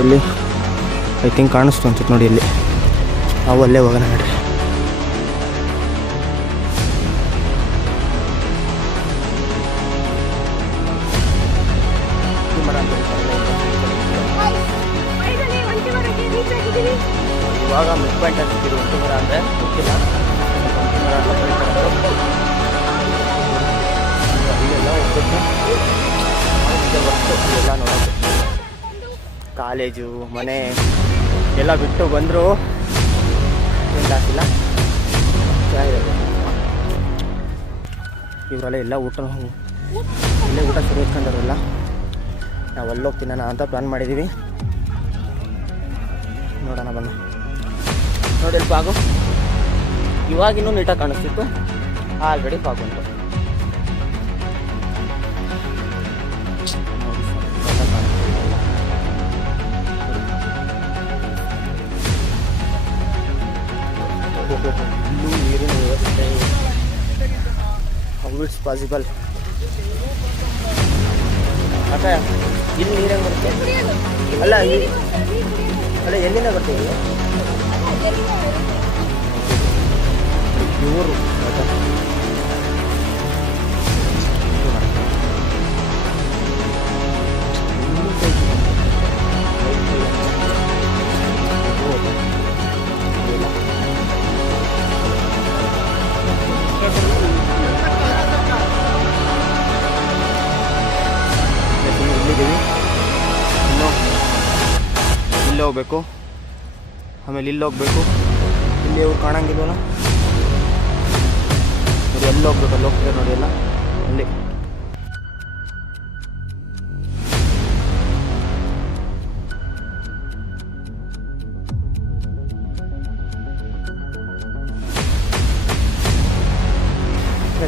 ಎಲ್ಲಿ I think ಕಾಣಿಸ್ತು ಅನ್ಸುತ್ತೆ ನೋಡಿ, ಇಲ್ಲಿ ನಾವು ಅಲ್ಲೇ ಹೋಗೋಣ ನೋಡಿರಿ. ಇವಾಗ ಮಿಡ್ ಪಾಯಿಂಟ್ ಅಂತಿದ್ದೀರಿ, ಒಂಟಿ ಮರ ಅಂದರೆ ಗೊತ್ತಿಲ್ಲ. ಒಂಟಿ ಮರ ಅಂತ ಇಲ್ಲೆಲ್ಲ ಹೋಗ್ಬೇಕು, ಎಲ್ಲ ನೋಡೋದು. ಕಾಲೇಜು ಮನೆ ಎಲ್ಲ ಬಿಟ್ಟು ಬಂದರೂ ಏನಾಗಿಲ್ಲ, ಚೆನ್ನಾಗಿದೆ. ಇವರೆಲ್ಲ ಎಲ್ಲ ಇಲ್ಲೇ ಊಟ ಶುರು ಇಟ್ಕೊಂಡವ್ರಲ್ಲ, ನಾವು ಅಲ್ಲಿ ಹೋಗ್ತೀನ ಅಂತ ಪ್ಲ್ಯಾನ್ ಮಾಡಿದ್ದೀವಿ. ನೋಡೋಣ ಬನ್ನಿ. ನೋಡಿ ಅಲ್ಲಿ ಪಾಗು ಇವಾಗಿನ್ನೂ ನೀಟಾಗಿ ಕಾಣಿಸ್ತಿತ್ತು, ಆಲ್ರೆಡಿ ಪಾಗು ಉಂಟು. ಇಲ್ಲೂ ನೀರಿನ ವ್ಯವಸ್ಥೆ, ಹೌ ಇಟ್ಸ್ ಪಾಸಿಬಲ್. ಅಕ್ಕ ಇಲ್ಲಿ ನೀರು ಹೆಂಗೆ ಬರುತ್ತೆ? ಅಲ್ಲ ಅಲ್ಲ ಎಲ್ಲಿಂದ ಬರ್ತೀವಿ ಇವರು? ಇಲ್ಲಿದ್ದೀವಿ, ಇನ್ನು ಇಲ್ಲಿ ಹೋಗ್ಬೇಕು, ಆಮೇಲೆ ಇಲ್ಲಿ ಹೋಗ್ಬೇಕು. ಇಲ್ಲಿ ಅವ್ರು ಕಾಣಂಗಿಲ್ವಲ್ಲ ನೋಡಿ, ಎಲ್ಲಿ ಹೋಗ್ಬೇಕು ಅಲ್ಲಿ ಹೋಗ್ತಾರೆ ನೋಡಿ, ಎಲ್ಲ ಅಲ್ಲಿ.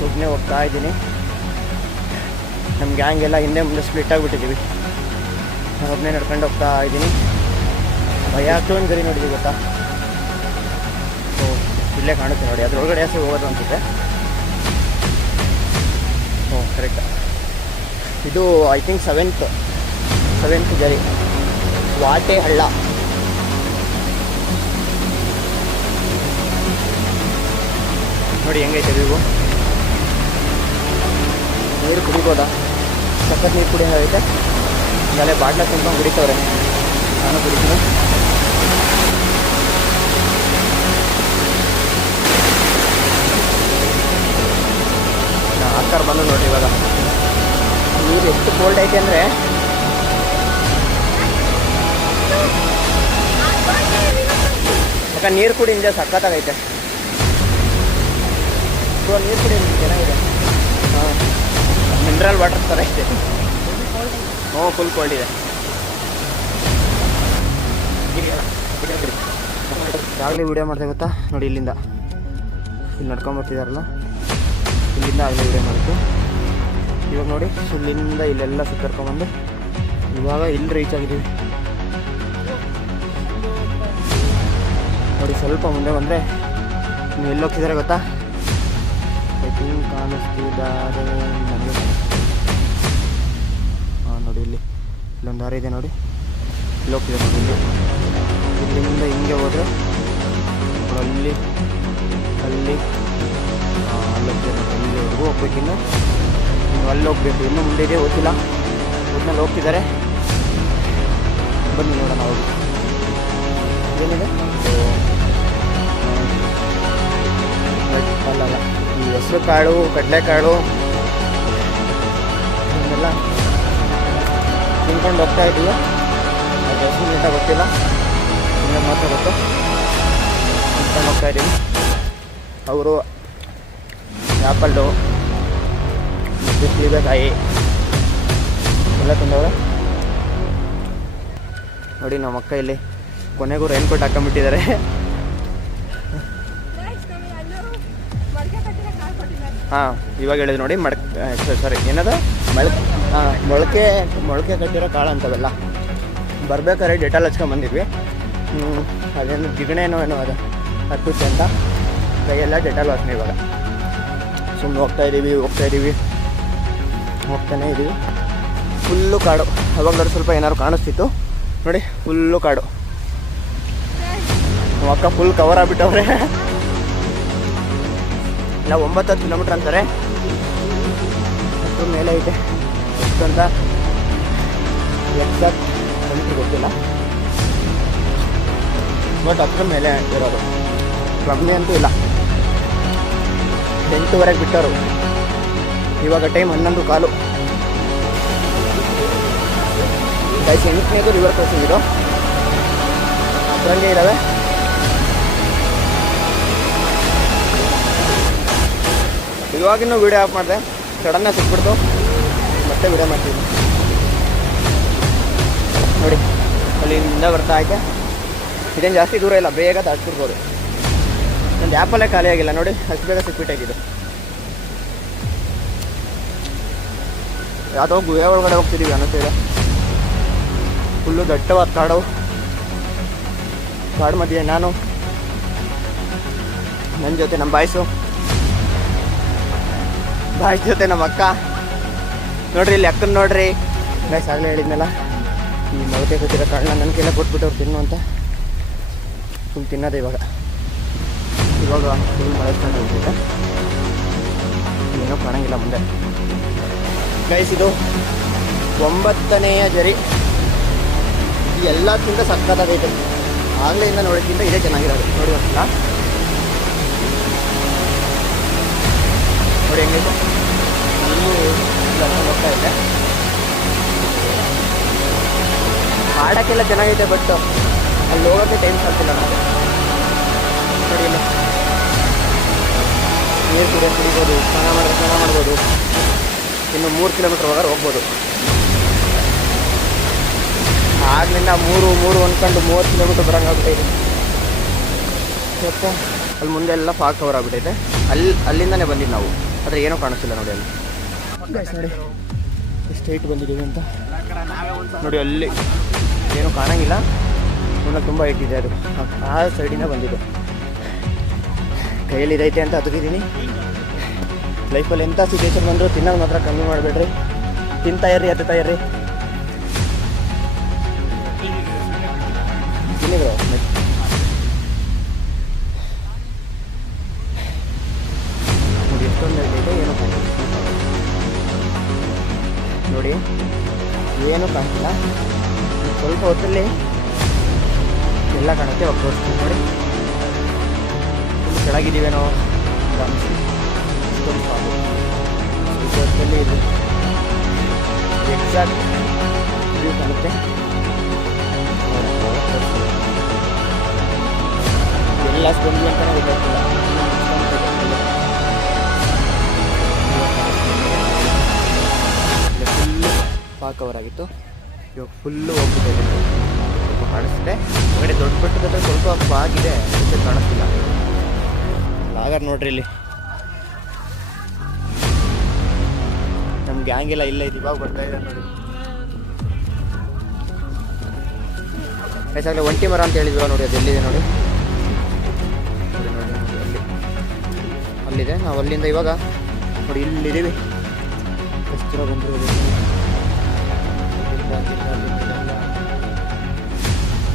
ಸುಮ್ಮನೆ ಹೋಗ್ತಾ ಇದ್ದೀನಿ. ನಮ್ಮ ಗ್ಯಾಂಗ್ ಎಲ್ಲ ಹಿಂದೆ ಮುಂದೆ ಸ್ಪ್ಲಿಟ್ ಆಗಿಬಿಟ್ಟಿದ್ದೀವಿ. ನಾನು ಒಬ್ಬನೇ ನಡ್ಕೊಂಡು ಹೋಗ್ತಾ ಇದ್ದೀನಿ. ಭಯ ಆಗ್ತೊಂದು ಗರಿ ನೋಡಿದ್ವಿ ಗೊತ್ತಾ? ಸೊ ಇಲ್ಲೇ ಕಾಣುತ್ತೆ ನೋಡಿ, ಅದ್ರೊಳಗಡೆ ಹೆಸರು ಹೋಗೋದು ಅನ್ಸುತ್ತೆ. ಹ್ಞೂ ಕರೆಕ್ಟ್. ಇದು ಐ ಥಿಂಕ್ ಸೆವೆಂತ್ ಗರಿ, ವಾಟೆ ಹಳ್ಳ. ನೋಡಿ ಹೆಂಗೈತೆ ವ್ಯೂ. ನೀರು ಕುಡಿಬೋದಾ? ಸಖತ್ ನೀರು ಕುಡಿಯೋಂಗೈತೆ. ಆಮೇಲೆ ಬಾಟ್ಲ ತುಂಬ್ಕೊಂಡು ಕುಡಿತವ್ರೆ, ನಾನು ಕುಡಿತೀನಿ. ಆಸ್ಕರ್ ಬಂದು ನೋಡಿ ಇವಾಗ ನೀರು ಎಷ್ಟು ಕೋಲ್ಡ್ ಐತೆ ಅಂದರೆ, ಯಾಕೆ ನೀರು ಕುಡಿ ಹಿಂದೆ ಸಖತ್ತಾಗೈತೆ. ನೀರು ಕುಡಿ ಚೆನ್ನಾಗಿದೆ. ಹಾಂ, ಮಿನರಲ್ ವಾಟರ್ ಥರ ಐತೆ. ಹ್ಞೂ, ಫುಲ್ ಕೋಲ್ಡ್ ಇದೆ. ಆಗಲೇ ವೀಡಿಯೋ ಮಾಡ್ದೆ ಗೊತ್ತಾ ನೋಡಿ, ಇಲ್ಲಿ ನಡ್ಕೊಂಬರ್ತಿದಾರಲ್ಲ, ಇಲ್ಲಿಂದ ಆಗಲೇ ವೀಡಿಯೋ ಮಾಡಿದ್ದು. ಇವಾಗ ನೋಡಿ ಇಲ್ಲಿಂದ ಇಲ್ಲೆಲ್ಲ ಸುತ್ತರ್ಕೊಂಬಂದು ಇವಾಗ ಇಲ್ಲಿ ರೀಚ್ ಆಗಿದ್ದೀವಿ ನೋಡಿ. ಸ್ವಲ್ಪ ಮುಂದೆ ಬಂದರೆ ನೀವು ಎಲ್ಲಿ ಹೋಗ್ತಿದ್ದಾರೆ ಗೊತ್ತಾ? ಐ ಥಿಂಕ್ ಕಾಣಿಸ್ತಿದ್ದಾರೆ ನನಗೆ. ಹಾಂ ನೋಡಿ, ಇಲ್ಲೊಂದು ದಾರಿ ಇದೆ ನೋಡಿ, ಇಲ್ಲಿ ಹೋಗ್ತಿದೆ ನೋಡಿ. ಇಲ್ಲಿಂದ ಹಿಂಗೆ ಹೋದರೆ ಅಲ್ಲಿ ಅಲ್ಲಿವರೆಗೂ ಹೋಗ್ಬೇಕಿನ್ನು. ಅಲ್ಲಿ ಹೋಗ್ಬೇಕು, ಇನ್ನೂ ಮುಂದೆ ಇದೆ ಗೊತ್ತಿಲ್ಲ. ಒಟ್ಟಿನಲ್ಲಿ ಹೋಗ್ತಿದ್ದಾರೆ, ಬನ್ನಿ ನೋಡೋಣ. ಹೋಗಿ ಏನಿದೆ ಅಲ್ಲಲ್ಲ, ಈ ಹೆಸರು ಕಾಳು, ಕಡಲೆಕಾಳು ಇವನ್ನೆಲ್ಲ ತಿನ್ಕೊಂಡು ಹೋಗ್ತಾ ಇದ್ದೀವಿ. ಅದು ಹೆಸರು ನೀಟಾಗಿ ಗೊತ್ತಿಲ್ಲ, ಇನ್ನೂ ಮಾತ್ರ ಗೊತ್ತು. ತಿನ್ಕೊಂಡು ಹೋಗ್ತಾ ಇದ್ದೀವಿ. ಅವರು ಆ್ಯಪಲ್ಲು, ಸೀಬೆಕಾಯಿ ಎಲ್ಲ ತಿಂದವ್ರೆ ನೋಡಿ. ನಮ್ಮ ಅಕ್ಕ ಇಲ್ಲಿ ಕೊನೆಗೂ ರೈನ್ಕೋಟ್ ಹಾಕೊಂಡ್ಬಿಟ್ಟಿದ್ದಾರೆ. ಹಾಂ, ಇವಾಗ ಹೇಳಿದ್ರು ನೋಡಿ, ಏನದು ಮೊಳಕೆ ಕಟ್ಟಿರೋ ಕಾಳು ಅಂತವೆಲ್ಲ. ಬರ್ಬೇಕಾದ್ರೆ ಡೆಟಾಲ್ ಹಚ್ಕೊಂಡ್ಬಂದಿದ್ವಿ. ಅದೇನು ಜಿಗಣೆನೋ ಏನೋ ಅದು ಹತ್ತುತ್ತೆ ಅಂತ ಕೈಯೆಲ್ಲ ಡೆಟಾಲ್ ವಾಸನೆ. ಇವಾಗ ಸುಮ್ಮನೆ ಹೋಗ್ತಾನೇ ಇದ್ದೀವಿ. ಫುಲ್ಲು ಕಾಡು. ಅವಾಗ ಸ್ವಲ್ಪ ಏನಾದ್ರು ಕಾಣಿಸ್ತಿತ್ತು, ನೋಡಿ ಫುಲ್ಲು ಕಾಡು. ನಮ್ಮ ಅಕ್ಕ ಫುಲ್ ಕವರ್ ಆಗ್ಬಿಟ್ಟವ್ರೆ. ಇಲ್ಲ 9-10 ಕಿಲೋಮೀಟ್ರ್ ಅಂತಾರೆ, ಅದ್ರ ಮೇಲೆ ಐತೆ. ಎಷ್ಟು ಅಂತ ಎಕ್ಸಾಕ್ಟ್ ಕಿಲೋಮೀಟ್ರ್ ಗೊತ್ತಿಲ್ಲ, ಬಟ್ ಅದ್ರ ಮೇಲೆ ಇರೋದು. ಕಮ್ಮಿ ಅಂತೂ ಇಲ್ಲ. 8:30 ಬಿಟ್ಟರು. ಇವಾಗ ಟೈಮ್ 11:15. ಗೈಸ್ 8ನೇದು ರಿವರ್ ಕ್ರಾಸಿಂಗ್ ಇದು. ಅದರಂಗೆ ಇದ್ದಾವೆ. ಇವಾಗಿನ್ನೂ ವೀಡಿಯೋ ಆಫ್ ಮಾಡಿದೆ, ಸಡನ್ನಾಗಿ ಸಿಕ್ಬಿಡ್ತು, ಮತ್ತೆ ವೀಡಿಯೋ ಮಾಡ್ತೀನಿ. ನೋಡಿ ಅಲ್ಲಿಂದ ಬರ್ತಾ ಐತೆ. ಇದೇನು ಜಾಸ್ತಿ ದೂರ ಇಲ್ಲ, ಬೇಗ ದಾಟ್ಬಿಡ್ಬೋದು. ಒಂದು ಆ್ಯಪಲ್ಲೇ ಖಾಲಿ ಆಗಿಲ್ಲ ನೋಡಿ, ಅಷ್ಟು ಬೇಗ ಸಿಕ್ಬಿಟ್ಟಾಗಿದ್ದು. ಯಾವುದೋ ಗುಹೆ ಒಳಗಡೆ ಹೋಗ್ತಿದ್ದೀವಿ ಅನ್ನಿಸ್ತಿದೆ. ಫುಲ್ಲು ದಟ್ಟವಾದ ಕಾಡು. ಕಾಡು ಮಧ್ಯೆ ನಾನು, ನನ್ನ ಜೊತೆ ನಮ್ಮ ಬಾಯ್ಸ್ ಜೊತೆ ನಮ್ಮ ಅಕ್ಕ. ನೋಡ್ರಿ ಇಲ್ಲಿ ಅಕ್ಕನ ನೋಡ್ರಿ. ಗೈಸ್ ಆಗಲೇ ಹೇಳಿದ್ನಲ್ಲ, ಈ ಮೊಳಕೆ ಗೊತ್ತಿರೋ ಕಾಳನ್ನ ನನ್ನ ಕೈಲ ಕೊಟ್ಬಿಟ್ಟವ್ರು ತಿನ್ನು ಅಂತ. ಫುಲ್ ತಿನ್ನೋದು ಇವಾಗ ಫುಲ್ ಮಳೆ ಸ್ಟಾರ್ಟ್ ಆಗ್ಬಿಟ್ಟಿದೆ. ಏನೋ ಕಾಣಂಗಿಲ್ಲ ಮುಂದೆ. ಗೈಸ್ ಇದು 9ನೇಯ ಜರಿ. ಎಲ್ಲಕ್ಕಿಂತ ಸಕ್ಕತ್ತಾಗೈತೆ. ಆಗಲೆಯಿಂದ ನೋಡೋಕ್ಕಿಂತ ಇದೇ ಚೆನ್ನಾಗಿರೋದು. ನೋಡಿ ಒಂದ್ಸಲ ನೋಡಿ ಹೆಂಗೈತೆ. ಇನ್ನೂ ಹೋಗ್ತಾ ಇದೆ. ಆಡೋಕ್ಕೆಲ್ಲ ಚೆನ್ನಾಗೈತೆ, ಬಟ್ ಅಲ್ಲಿ ಹೋಗೋಕ್ಕೆ ಟೈಮ್ ಸಾಕ್ತಿಲ್ಲ ನಾವು. ನೋಡಿ ಇಲ್ಲಿ ನೀರು ಕುಡಿಬೋದು, ಸ್ನಾನ ಮಾಡ್ಬೋದು. ಇನ್ನು 3 ಕಿಲೋಮೀಟ್ರ್ ಹೋಗೋರು ಹೋಗ್ಬೋದು. ಆಗ್ಲಿಂದ 3 ಅಂದ್ಕೊಂಡು 30 ಕಿಲೋಮೀಟ್ರ್ ಬರೋಂಗಾಗ್ಬಿಟ್ಟೈತೆ. ಮತ್ತೆ ಅಲ್ಲಿ ಮುಂದೆ ಎಲ್ಲ ಫಾಗ್ ಕವರ್ ಆಗ್ಬಿಟ್ಟೈತೆ. ಅಲ್ಲಿಂದನೇ ಬಂದಿದ್ದು ನಾವು, ಆದರೆ ಏನೂ ಕಾಣಿಸ್ತಿಲ್ಲ ನೋಡಿ ಅಲ್ಲಿ. ನೋಡಿ ಎಷ್ಟು ಹೈಟ್ ಬಂದಿದ್ದೀವಿ ಅಂತ ನೋಡಿ. ಅಲ್ಲಿ ಏನೂ ಕಾಣಂಗಿಲ್ಲ, ಇನ್ನೂ ತುಂಬ ಹೈಟ್ ಇದೆ. ಅದು ಆ ಸೈಡಿಂದ ಬಂದಿದ್ದು. ಕೈಯಲ್ಲಿ ಇದೈತೆ ಅಂತ ಹತ್ತಿದ್ದೀನಿ. ಲೈಫಲ್ಲಿ ಎಂಥ ಸಿಚುವೇಶನ್ ಬಂದರೂ ತಿನ್ನೋದು ಮಾತ್ರ ಕಮ್ಮಿ ಮಾಡಬೇಡ್ರಿ. ತಿಂತಾ ಇರ್ರಿ, ಹತ್ತುತ್ತಾ ಇರ್ರಿ. ತಿನ್ನಿ ಬ್ರೋ. ನೋಡಿ ಎಷ್ಟೊಂದು ಇದೆ, ಏನೂ ಕಾಣಿಲ್ಲ ನೋಡಿ, ಏನೂ ಕಾಣಿಲ್ಲ. ಸ್ವಲ್ಪ ಹೊತ್ತಲ್ಲಿ ಎಲ್ಲ ಕಾಣುತ್ತೆ. ಹೋಗ್ಬೋದು ನೋಡಿ. ಫುಲ್ ಕೆಳಗಿದ್ದೀವೇನೋ ಸ್ವಲ್ಪ ಹೊತ್ತಲ್ಲಿ ಇದು ಎಕ್ಸಾಕ್ಟ್ ವ್ಯೂ ಕಾಣುತ್ತೆ. ಎಲ್ಲ ಬಂದ್ವಿ ಅಂತಲೇ ಗೊತ್ತಾಗ್ತಿಲ್ಲ. ಫುಲ್ಲು ಫಾಗ್ ಕವರ್ ಆಗಿತ್ತು, ಇವಾಗ ಫುಲ್ಲು ಹೋಗ್ಬಿಟ್ಟಿದೆ. ಸ್ವಲ್ಪ ಕಾಣಿಸುತ್ತೆ. ಹೊರಗಡೆ ದೊಡ್ಡ ಬೆಟ್ಟದ ಸ್ವಲ್ಪ ಫಾಗ್ ಇದೆ, ಕಾಣಿಸ್ತಿಲ್ಲ. ಲಾಗರ್ ನೋಡ್ರಿ ಇಲ್ಲಿ ನಮ್ಮ ಗ್ಯಾಂಗ್ ಎಲ್ಲ ಇಲ್ಲ. ಇದು ಇವಾಗ ಬರ್ತಾ ಇದೆ ನೋಡಿ. ಯಾಕಂದರೆ ಒಂಟಿ ಮರ ಅಂತ ಹೇಳಿದ್ವಿ ನೋಡಿ, ಅದು ಎಲ್ಲಿದೆ ನೋಡಿ. ಅಲ್ಲಿದೆ. ನಾವು ಅಲ್ಲಿಂದ ಇವಾಗ ನೋಡಿ ಇಲ್ಲಿದ್ದೀವಿ. ಎಷ್ಟು ಜನ ಬಂದಿರೋದು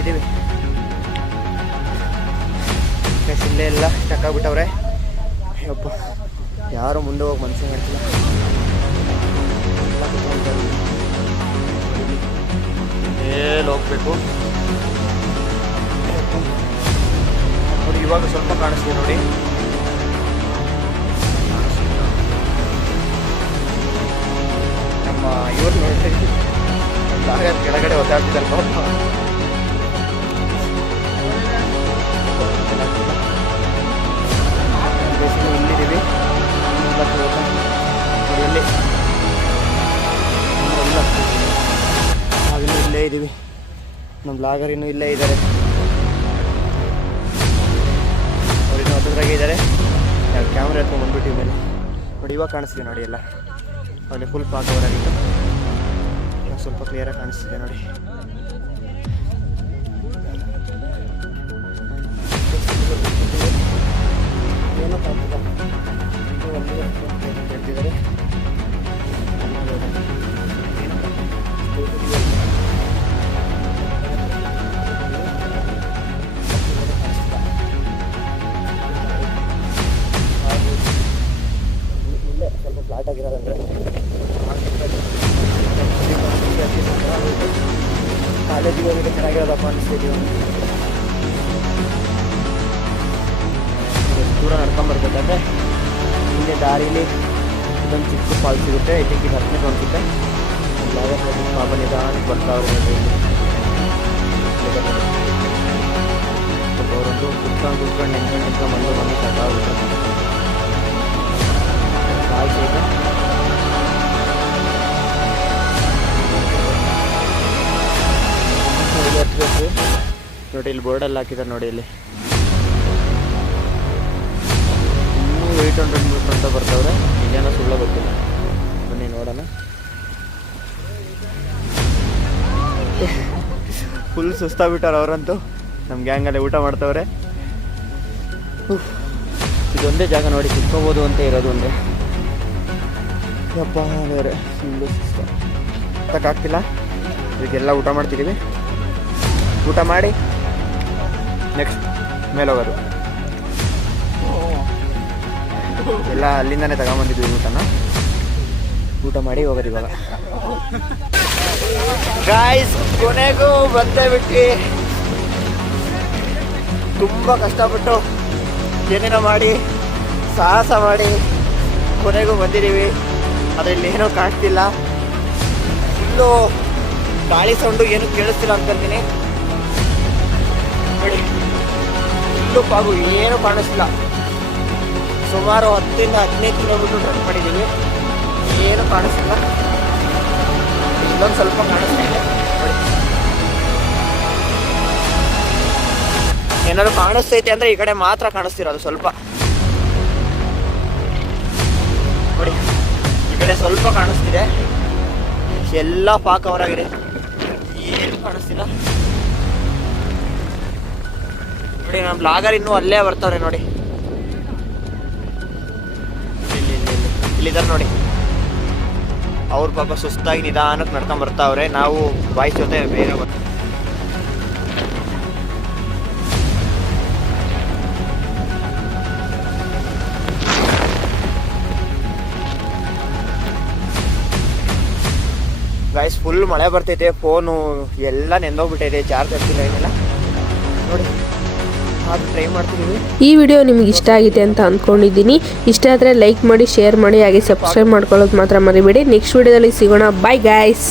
ಇದ್ದೀವಿ. ಇಲ್ಲೇ ಎಲ್ಲ ಸ್ಟಕ್ ಆಗ್ಬಿಟ್ಟವ್ರೆ. ಅಯ್ಯಪ್ಪ, ಯಾರು ಮುಂದೆ ಹೋಗಿ ಮನಸ್ಸು ಮಾಡ್ತಿಲ್ಲ. ಎಲ್ಲಿ ಹೋಗ್ಬೇಕು ನೋಡಿ. ಇವಾಗ ಸ್ವಲ್ಪ ಕಾಣಿಸ್ತೀವಿ ನೋಡಿ. ನಮ್ಮ ಇವ್ರು ನೋಡ್ತೀವಿ ಕೆಳಗಡೆ ಒದ್ದಾಡ್ತಿದ್ದಲ್ಲ. ಇಲ್ಲಿದ್ದೀವಿ. ಎಲ್ಲಿ ನಾವಿನ್ನೂ ಇಲ್ಲೇ ಇದ್ದೀವಿ. ನಮ್ಮ ಬ್ಲಾಗರ್ ಇನ್ನೂ ಇಲ್ಲೇ ಇದ್ದಾರೆ. ಅವ್ರಿನ್ನೂ ಹತ್ತಿರಾಗೆ ಇದ್ದಾರೆ. ನಾವು ಕ್ಯಾಮ್ರಾ ಎತ್ಕೊಂಡು ಬಂದ್ಬಿಟ್ಟಿವಿ ಮೇಲೆ ನೋಡಿ. ಇವಾಗ ಕಾಣಿಸ್ತೀವಿ ನೋಡಿ. ಎಲ್ಲ ಅಲ್ಲಿ ಫುಲ್ ಫಾಗ್ ಕವರ್ ಆಗಿತ್ತು. ಸ್ವಲ್ಪ ಕ್ಲಿಯರಾಗಿ ಕಾಣಿಸ್ತಿದೆ ನೋಡಿ. ಏನೋ ಕಾಣ್ತಿಲ್ಲ. ಹೇಳ್ತಿದ್ದಾರೆ ಕಾಲೇಜಿಗೆ ಹೋಗಿದ್ರೆ ಚೆನ್ನಾಗಿರೋದಪ್ಪ ಅನಿಸ್ತಿದ್ದೀವಿ. ದೂರ ನಡ್ಕೊಂಬರ್ಬೇಕಂದ್ರೆ ಹಿಂದೆ ದಾರಿಲಿ ಇದೊಂದು ಚಿಕ್ಕ ಫಾಲ್ ಸಿಗುತ್ತೆ. ಐ ಥಿಂಕ್ ಇದು ಹತ್ತನೇ ಅನಿಸುತ್ತೆ. ಪಾಪ ನಿಧಾನಕ್ಕೆ ಬರ್ತಾವ್ರೆ. ಅವರೊಂದು ಕುತ್ಕೊಂಡು ನೆನ್ಕೊಂಡು ಮನೆ ಸಾಕಾಗುತ್ತೆ. ಆಯ್ತು ಹತ್ಬೇಕು ನೋಡಿ. ಇಲ್ಲಿ ಬೋರ್ಡಲ್ಲಿ ಹಾಕಿದ್ದಾರೆ ನೋಡಿ. ಇಲ್ಲಿ ಇನ್ನೂ 800 ಮೀಟರ್ ಅಂತ ಬರ್ತವ್ರೆ. ನಿಜಾನ ಸುಳ್ಳ ಗೊತ್ತಿಲ್ಲ. ಬನ್ನಿ ನೋಡೋಣ. ಫುಲ್ ಸುಸ್ತಾಗ್ಬಿಟ್ಟಾರ ಅವರಂತೂ. ನಮ್ಮ ಗ್ಯಾಂಗಲ್ಲೇ ಊಟ ಮಾಡ್ತವ್ರೆ. ಇದೊಂದೇ ಜಾಗ ನೋಡಿ ಸಿಕ್ಕೋಬೋದು ಅಂತ ಇರೋದು ಒಂದೇ. ಯಪ್ಪ ಬೇರೆ ಫುಲ್ಲು ಸುಸ್ತ ತಕ್ಕಾಗ್ತಿಲ್ಲ. ಇದಕ್ಕೆಲ್ಲ ಊಟ ಮಾಡ್ತಿದ್ದೀವಿ. ಊಟ ಮಾಡಿ ನೆಕ್ಸ್ಟ್ ಮೇಲೆ ಹೋಗೋದು. ಎಲ್ಲ ಅಲ್ಲಿಂದನೇ ತಗೊಂಬಂದಿದ್ವಿ ಊಟನ. ಊಟ ಮಾಡಿ ಹೋಗೋದು ಇವಾಗ. ಗಾಯ್ಸ್ ಕೊನೆಗೂ ಬಂದೇ ಬಿಟ್ಟು ತುಂಬ ಕಷ್ಟಪಟ್ಟು ಏನೇನೋ ಮಾಡಿ ಸಾಹಸ ಮಾಡಿ ಕೊನೆಗೂ ಬಂದಿದ್ದೀವಿ. ಅದರಲ್ಲಿ ಏನೂ ಕಾಣಿಸ್ತಿಲ್ಲ. ಫುಲ್ಲು ಗಾಳಿ ಸೌಂಡು ಏನೂ ಕೇಳಿಸ್ತಿಲ್ಲ ಅನ್ಕೊಂತೀನಿ ನೋಡಿ. ಫುಲ್ಲು ಪಾಗು ಏನೂ ಕಾಣಿಸ್ತಿಲ್ಲ. ಸುಮಾರು 10-15 ಕಿಲೋಮೀಟರ್ ರನ್ ಮಾಡಿದ್ದೀವಿ. ಏನೂ ಕಾಣಿಸ್ತಿಲ್ಲ. ಇಲ್ಲೊಂದು ಸ್ವಲ್ಪ ಕಾಣಿಸ್ತಿದೆ ನೋಡಿ. ಏನಾದ್ರು ಕಾಣಿಸ್ತೈತೆ ಅಂದರೆ ಈ ಕಡೆ ಮಾತ್ರ ಕಾಣಿಸ್ತಿರೋದು ಸ್ವಲ್ಪ ನೋಡಿ. ಈ ಕಡೆ ಸ್ವಲ್ಪ ಕಾಣಿಸ್ತಿದೆ. ಎಲ್ಲ ಪಾಕ ಹೊರಗಿದೆ. ಏನು ಕಾಣಿಸ್ತಿಲ್ಲ ನೋಡಿ. ನಮ್ಮ ಬ್ಲಾಗರ್ ಇನ್ನೂ ಅಲ್ಲೇ ಬರ್ತಾವ್ರೆ ನೋಡಿ. ಇಲ್ಲಿದ್ದಾರೆ ನೋಡಿ. ಅವ್ರ ಪಾಪ ಸುಸ್ತಾಗಿ ನಿಧಾನಕ್ಕೆ ನಡ್ಕೊಂಡ್ ಬರ್ತಾವ್ರೆ. ನಾವು ಬಾಯ್ಸ್ ಜೊತೆ ಬೇಗ ಬರ್ತೀವಿ. ಗಾಯ್ಸ್ ಫುಲ್ ಮಳೆ ಬರ್ತೈತೆ. ಫೋನು ಎಲ್ಲ ನೆಂದೋಗ್ಬಿಟ್ಟೈತೆ. ಚಾರ್ಜ್ ಆಗ್ತಿಲ್ಲ ಏನಿಲ್ಲ ನೋಡಿ. ಅದು ಟ್ರೈ ಮಾಡ್ತಿದ್ದೀವಿ. ಈ ವಿಡಿಯೋ ನಿಮ್ಗೆ ಇಷ್ಟ ಆಗಿದೆ ಅಂತ ಅಂದ್ಕೊಂಡಿದ್ದೀನಿ. ಇಷ್ಟ ಆದರೆ ಲೈಕ್ ಮಾಡಿ, ಶೇರ್ ಮಾಡಿ, ಹಾಗೆ ಸಬ್ಸ್ಕ್ರೈಬ್ ಮಾಡ್ಕೊಳ್ಳೋದು ಮಾತ್ರ ಮರಿಬೇಡಿ. ನೆಕ್ಸ್ಟ್ ವಿಡಿಯೋದಲ್ಲಿ ಸಿಗೋಣ. Bye guys.